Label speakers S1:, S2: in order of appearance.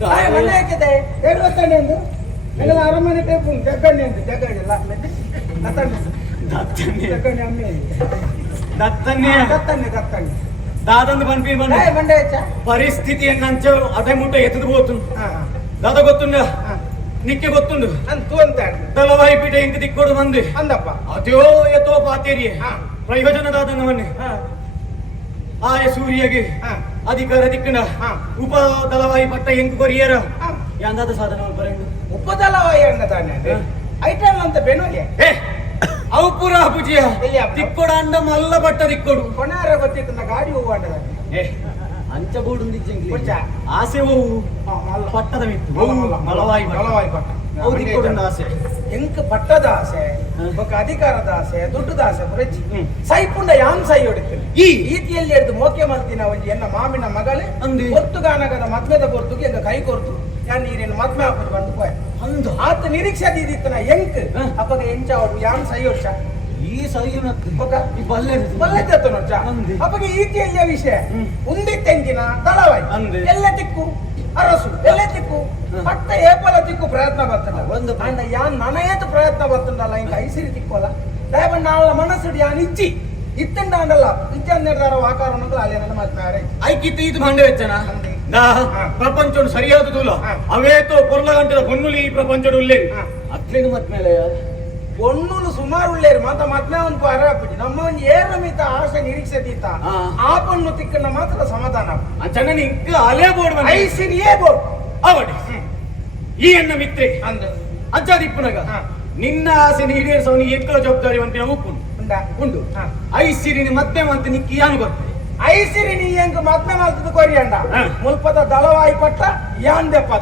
S1: ಮಣ್ಣ ಹಾಕಿದೆ. ಎರಡು ಕಣ್ಣು ಒಂದು ಎಲ್ಲ ಅರಮನೆ ಬೇಕು ಜಗ್ಗಣ್ಣೆ ಅಂತ ಜಗ್ಗಣ್ಣೆಲ್ಲ ದತ್ತಣ್ಣೆ. ಜಗ್ಗಣ್ಣೆ ಅಮ್ಮೆ.
S2: ದತ್ತಣ್ಣೆ.
S1: ದತ್ತಣ್ಣೆ ದತ್ತಣ್ಣೆ.
S2: ದಾದಂದು ಬಂದ್ವಿ ಬಂದ. ಪರಿಸ್ಥಿತಿಯನ್ನು ಅಂಚ ಅದೇ ಮುಟ್ಟ ಎತ್ತದು
S1: ಹೋತು.
S2: ದಾದ ಗೊತ್ತುಂಡ? ನಿಕ್ಕೆ ಗೊತ್ತುಂಡು?
S1: ಅಂತೂ ಅಂತ
S2: ದಲವಾಯಿ ಪೀಠ ಇಂಕ ದಿಕ್ಕೋಡು ಬಂದೆ.
S1: ಅಂದಪ್ಪ.
S2: ಅದ್ಯೋ ಎತ್ತೋ
S1: ಪಾತೇರಿ
S2: ಮನೆ
S1: ಹಾ.
S2: ಆಯ ಸೂರ್ಯಗೆ. ಅಧಿಕಾರ ದಿಕ್ಕನ
S1: ಹಾ.
S2: ಉಪ ದಳವಾಯಿ ಪಟ್ಟ ಎಂಕು ಕೊರಿಯರ. ಯಾಂದಾದ ಸಾಧನ ಉಪ
S1: ಉಪದಲವಾಯಿ ಅಣ್ಣ ತಾನೆ. ಐಟಲ್ ಅಂತ ಬೆನುಗೆ
S2: ಏ ಅವು ಪುರ ಪೂಜಿಯ
S1: ಎಲ್ಲಿ
S2: ದಿಕ್ಕೊಡ ಅಂಡ ಮಲ್ಲ ಪಟ್ಟ ದಿಕ್ಕೊಡು.
S1: ಕೊನಾರ ಗೊತ್ತಿತ್ತು ಗಾಡಿ ಹೋಗುವಂಡ
S2: ಏ ಅಂಚ ಬೋಡು
S1: ಕೊಚ್ಚ.
S2: ಆಸೆ ಮಲ್ಲ. ಪಟ್ಟದ ಮಿತ್ತು ಮಲವಾಯಿ.
S1: ಮಲವಾಯಿ ಪಟ್ಟ.
S2: ಅವು ದಿಕ್ಕೊಡು ಆಸೆ.
S1: ಎಂಕ್ ಪಟ್ಟದ ಆಸೆ. ಬೊಕ್ಕ ಅಧಿಕಾರದ ಆಸೆ ದುಡ್ಡದ ಆಸೆ ಪುರಜ್ಜಿ
S2: ಹ್ಮ್.
S1: ಸೈಪುಂಡ ಯಾನ್ ಸೈ ಹೊಡಿತೀನಿ
S2: ಈ
S1: ರೀತಿಯಲ್ಲಿ ಹಿಡಿದು ಮೋಕೆ ಮಲ್ತಿನ ಒಂಜಿ ಎನ್ನ ಮಾಮಿನ ಮಗಳೇ
S2: ಅಂದಿ.
S1: ಒತ್ತುಗಾನಗದ ಮದ್ಮೆದ ಕೊರ್ತುಗೆ ಎಂಗ ಕೈ ಕೊರ್ತು. ಯಾನ್ ನೀರಿನ ಮದ್ಮೆ ಹಾಕೋದು ಬಂದು ಪೋಯ.
S2: ಅಂದು.
S1: ಆತ ನಿರೀಕ್ಷೆ ದಿದಿತ್ತನ ಎಂಕ್. ಅಪ್ಪಗ ಎಂಚ ಅವರು ಯಾನ್ ಸೈ ಹೊಡ್ಸ
S2: ಈ ಸೈನ ಬಲ್ಲೆ
S1: ಬಲ್ಲೈತೆ ನೋಡ್ಚ
S2: ಅಂದಿ.
S1: ಅಪ್ಪಗ ಈತಿಯ ವಿಷಯ. ಉಂದಿ ತೆಂಗಿನ ದಳವಾಯ್.
S2: ಅಂದಿ.
S1: ಎಲ್ಲ ತಿಕ್ಕು. ಅರಸು. ಎಲ್ಲ ತಿಕ್ಕು. ಪಟ್ಟ ಏಪಲ ತಿಕ್ಕು ಪ್ರಯತ್ನ ಬರ್ತದ.
S2: ಒಂದು
S1: ಅಂಡ ಯಾನ್ ನನಯೇತು ಪ್ರಯತ್ನ ಬರ್ತದಲ್ಲ ಇಂಕ ಐಸಿರಿ ತಿಕ್ಕೋಲ್ಲ. ದಯವಿಟ್ಟು ನಾವು ಮನಸ್ಸು ಯಾನ್ ಇಚ್ಚಿ ಇತ್ತಂಡ ಅಂಡಲ್ಲ ಇಚ್ಛೆ ನಿರ್ಧಾರ ಆಕಾರ ಅನ್ನೋದು ಅಲ್ಲಿ ನನ್ನ ಮಾತನಾರೆ
S2: ಐಕಿತ್ತು ಇದು ಮಂಡೆ ವೆಚ್ಚನ. ಪ್ರಪಂಚ ಸರಿಯಾದ ದೂಲ
S1: ಅವೇ
S2: ತೋ ಪೊರ್ಲ ಗಂಟದ ಬೊನ್ನುಲಿ ಈ ಪ್ರಪಂಚ
S1: ಉಳ್ಳೇರಿ
S2: ಅತ್ಲಿನ ಮತ್ಮೇಲೆ ಮತ್ ಮೇಲೆ
S1: ಒಣ್ಣುಲು ಸುಮಾರು ಉಳ್ಳೇರು ಮಾತ ಮತ್ನೆ ಒಂದು ಪಾರ ಹಾಕ್ಬಿಟ್ಟು. ನಮ್ಮ ಒಂದು ಏನ ಮಿತ ಆಸೆ ನಿರೀಕ್ಷೆ ತೀತ. ಆ ಪಣ್ಣು ತಿಕ್ಕನ್ನ ಮಾತ್ರ ಸಮಾಧಾನ.
S2: ಚೆನ್ನಾಗಿ ಇಂಕ ಅಲೆ ಬೋರ್ಡ್
S1: ಐಸಿರಿಯೇ ಬೋರ್ಡ್.
S2: ಅವಡಿ ಈ ಎನ್ನ ಮಿತ್ರೆ.
S1: ಅಂದ.
S2: ಅಜ್ಜಾದಿಪ್ಪುನಗ
S1: ಹಾ.
S2: ನಿನ್ನ ಆಸೆ ಈಡೇರಿಸವನಿ ಎಕ್ಕಲ ಜವಾಬ್ದಾರಿ ಅಂತ ಉಪ್ಪು
S1: ಉಂಡ.
S2: ಐಸಿರಿನಿ ಮತ್ತೆ ಮತ್ತೆ ನಿಕ್ಕಿ ಯಾನು ಬರ್ತದೆ.
S1: ಐಸಿರಿ ನೀ ಹೆಂಗ್ ಮತ್ತೆ ಮಾಡ್ತದ ಕೊರಿ ಅಂಡ
S2: ಹಾ.
S1: ಮುಲ್ಪದ ದಳವಾಯಿ ಪಟ್ಟ ಯಾನ್ ದೆಪ್ಪ